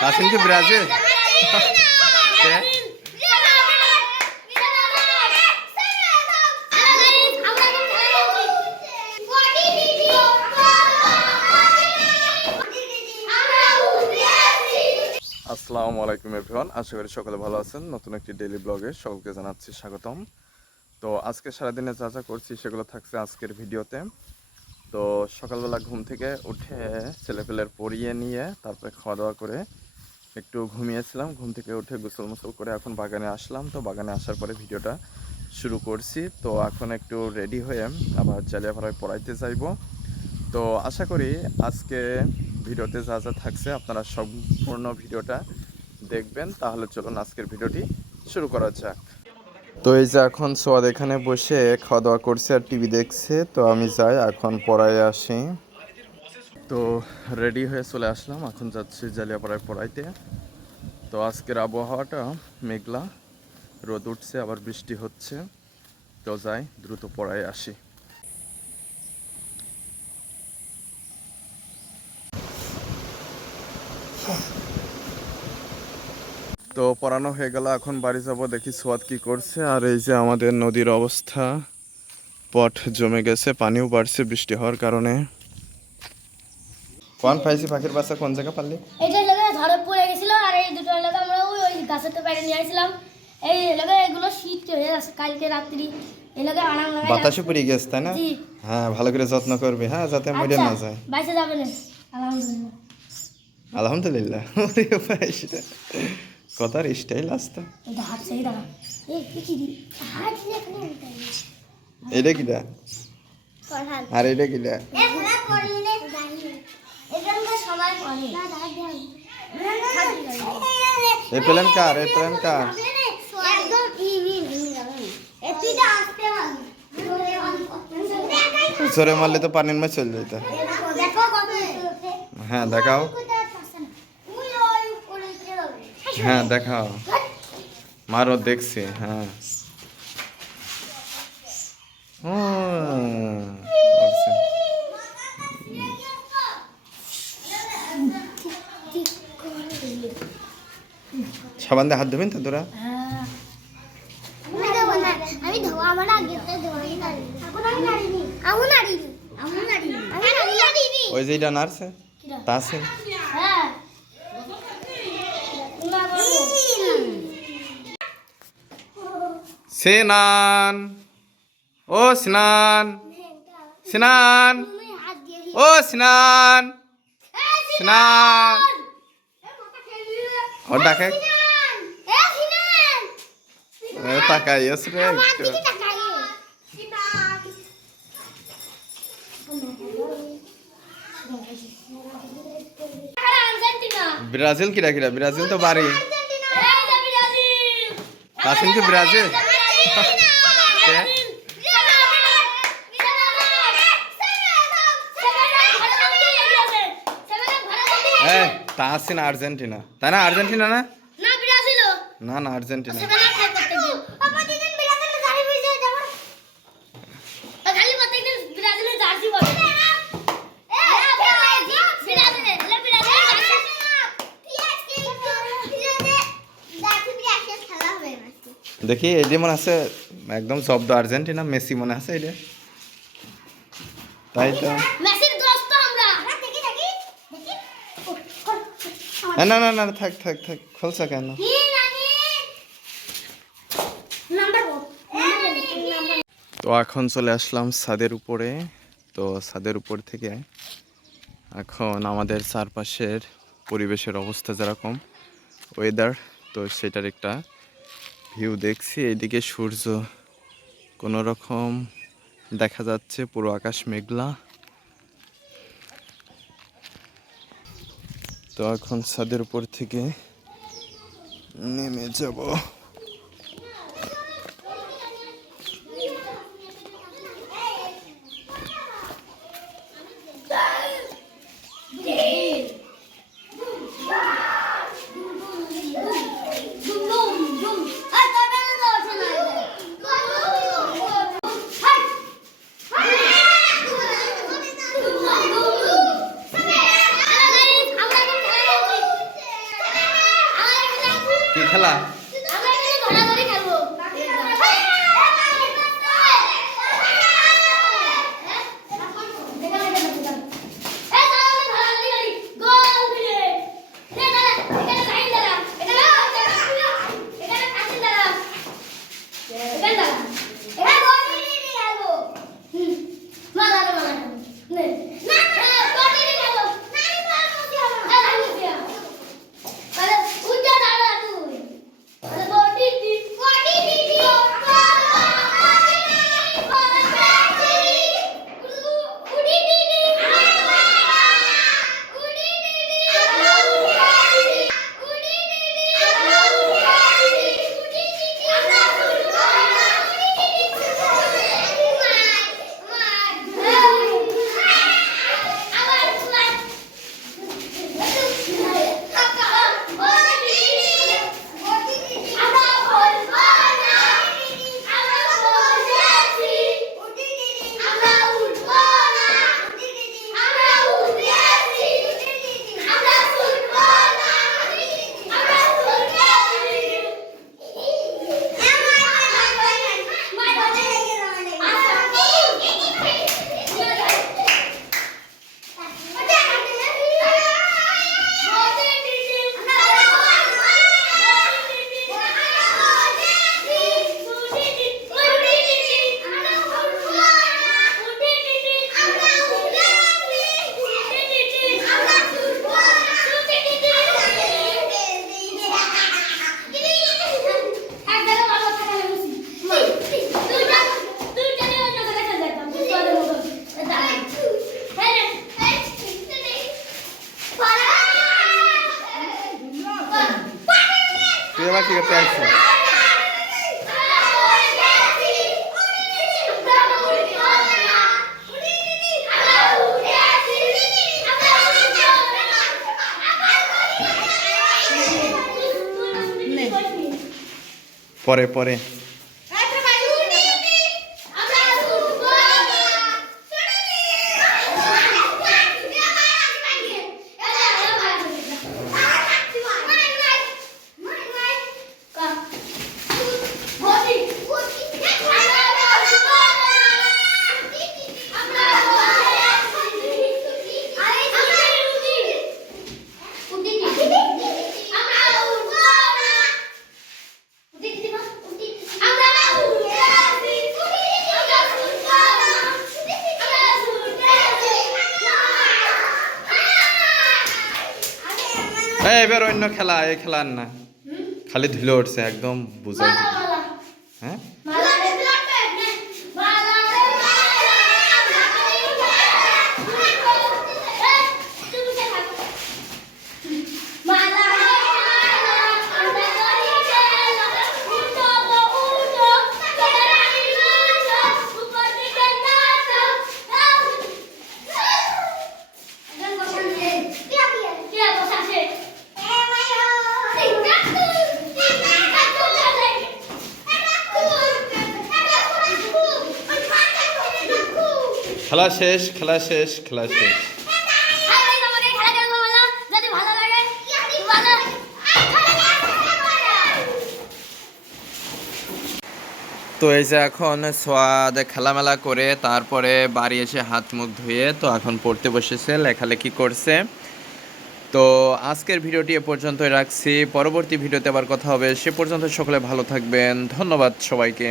তাসিন কি ব্রাজিল? আসসালামু আলাইকুম এভরিওয়ান, আশা করি সকলে ভালো আছেন। নতুন একটি ডেইলি ব্লগে সকলকে জানাচ্ছি স্বাগতম। তো আজকে সারাদিনে যা যা করছি সেগুলো থাকছে আজকের ভিডিওতে। তো সকালবেলা ঘুম থেকে উঠে ছেলেপেলের পরিয়ে নিয়ে তারপরে খাওয়া দাওয়া করে একটু ঘুমিয়েছিলাম। ঘুম থেকে উঠে গোসল মোসল করে এখন বাগানে আসলাম। তো বাগানে আসার পরে ভিডিওটা শুরু করছি। তো এখন একটু রেডি হয়ে আবার জালিয়াপাড়ায় পড়াইতে যাইব। তো আশা করি আজকে ভিডিওতে যা যা থাকছে আপনারা সম্পূর্ণ ভিডিওটা দেখবেন। তাহলে চলুন আজকের ভিডিওটি শুরু করা যাক। তো এই যে এখন সোয়াদ এখানে বসে খাওয়া দাওয়া করছে আর টিভি দেখছে। তো আমি যাই এখন পড়ায় আসি। তো রেডি হয়ে চলে আসলাম, এখন যাচ্ছি জালিয়াপাড়ায় পড়াইতে। তো আজকের আবহাওয়াটা মেঘলা, রোদ উঠছে আবার বৃষ্টি হচ্ছে। তো যাই দ্রুত পড়ায় আসি। তো পড়ানো হয়ে গেল, এখন বাড়ি যাব। দেখি সোয়াদ কি করছে। আর এই যে আমাদের নদীর অবস্থা, পট জমে গেছে, পানিও বাড়ছে বৃষ্টি হওয়ার কারণে। কোন পাইছি পাখির বাসা কোন জায়গা পারলি? এইটা লাগা ঝড়ে পড়ে গেছিল আর এই দুটো লাগা আমরা ওই গাছের তো বাইরে নিয়ে আসছিলাম। এই লাগা এগুলো শীত হয়ে গেছে কালকে রাত্রি। এই লাগা আনাম লাগাই বাতাসে পড়ে গেছে তাই না? জি হ্যাঁ, ভালো করে যত্ন করবে, হ্যাঁ, যাতে মরে না যায়। বাইসে যাবে না। আলহামদুলিল্লাহ আলহামদুলিল্লাহ। ওরে পাইছে কথার স্টাইল আসতো। এটা হাত সেই দাঁড়া। এই কি দি হাত দিয়ে এখানে উল্টাই। এটা কিটা? পড়ান আর এটা কিটা? এখানে পড়লে দাঁড়িয়ে এখানকার সবাই পড়ে না দাঁড়া দেন। এই প্ল্যান কার? এই প্ল্যান কার? একদম ইভি ভেঙে যাবে। এটিটা আসতে হবে। জোরে মারলে তো পানির মধ্যে চলে যেত। দেখো কত উঠে। হ্যাঁ দেখাও, ওই ওই করে যাবে। হ্যাঁ দেখাও, মারো দেখছি। হ্যাঁ আচ্ছা। সাবান দিয়ে হাত ধুবেন তো তোরা? আমি ধোয়া আমার আগে ধোয়াই না। এখন আমি নাড়িনি। আমি নাড়িনি। আমি নাড়িনি। আমি নাড়িনি। ওই যে এটা নাড়ছে তাসিন। হ্যাঁ সিনান, ও সিনান, সিনান, ও সিনান, সিনান। ও ডাকে তাকাই আছে রে একটু। ব্রাজিল কিরা কিরা? ব্রাজিল তো বাড়ি। তাসিন কি ব্রাজিল? তাসিন আর্জেন্টিনা তাই না? আর্জেন্টিনা না? না না আর্জেন্টিনা। দেখি এই যে মনে আছে একদম শব্দ আর্জেন্টিনা, মেসি মনে আছে এটা, তাই তো। না না না থাক থাক থাক, খোলসা কেন? তো এখন চলে আসলাম ছাদের উপরে। তো ছাদের উপর থেকে এখন আমাদের চারপাশের পরিবেশের অবস্থা যেরকম ওয়েদার, তো সেটার একটা ভিউ দেখছি। এইদিকে সূর্য কোনো রকম দেখা যাচ্ছে, পুরো আকাশ মেঘলা। তো এখন ছাদের উপর থেকে নেমে যাব। কি খেলা? আমরা এখানে ধরাধরি খেলবো। তুই আবার কি করতে আসছিস? পরে পরে এবার অন্য খেলা, এই খেলা আর না, খালি ধুলো উঠছে একদম বুঝাই। হ্যাঁ খেলা শেষ, খেলা শেষ, খেলা শেষ। তো এই যে এখন সোয়াদ খেলামেলা করে তারপরে বাড়ি এসে হাত মুখ ধুয়ে তো এখন পড়তে বসেছে, লেখালেখি করছে। তো আজকের ভিডিওটি এ পর্যন্তই রাখছি, পরবর্তী ভিডিওতে আবার কথা হবে। সে পর্যন্ত সকলে ভালো থাকবেন, ধন্যবাদ সবাইকে।